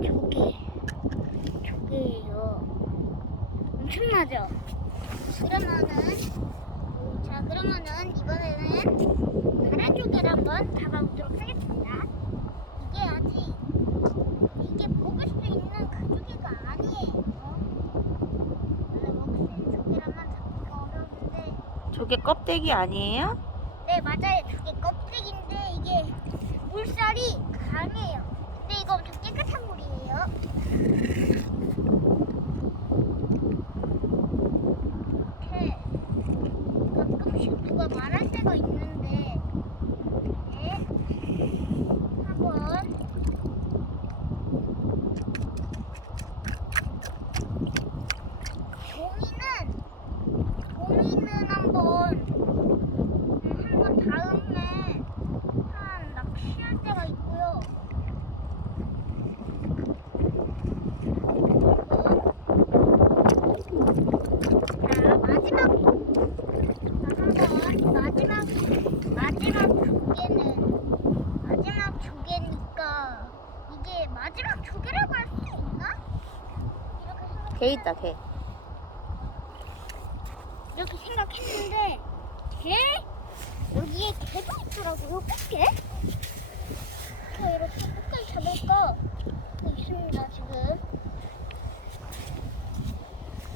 조개, 조개예요. 엄청나죠? 그러면은 자 그러면은 이번에는 파란 조개를 한번 잡아보도록 하겠습니다. 이게 아직 이게 먹을 수 있는 그 조개가 아니에요. 원래 먹을 수 있는 조개라면 잡기가 어려운데 조개 껍데기 아니에요? 네 맞아요 저게 껍데기인데 이게 물살이 강해요. 근데 이거 엄청 깨끗한 물이에요 이렇게 가끔씩 누가 말할 때가 있는데 네 한번 종이는 종이는 한번 음, 한번 다음에 한 낚시할 때가 있고요. 자 마지막 자, 한번 마지막 마지막 조개는 마지막 조개니까 이게 마지막 조개라고 할 수 있나? 이렇게 생각. 개 있다 개. 이렇게 생각했는데 개 여기에 개도 있더라고요 꽃게 저 이렇게 꽃게 잡을까 또 있습니다 지금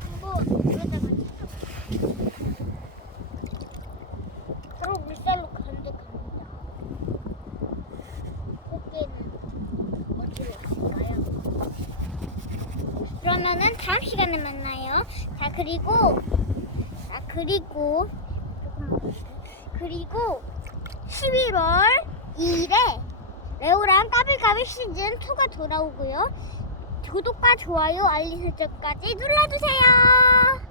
한번 여기다가 찍어볼게요. 바로 물살로 간득합니다 꽃게는 어디로 갔을까요? 그러면은 다음 시간에 만나요 자 그리고 자 그리고 그리고 11월 2일에 레오랑 까불까불 시즌 2가 돌아오고요. 구독과 좋아요, 알림 설정까지 눌러주세요.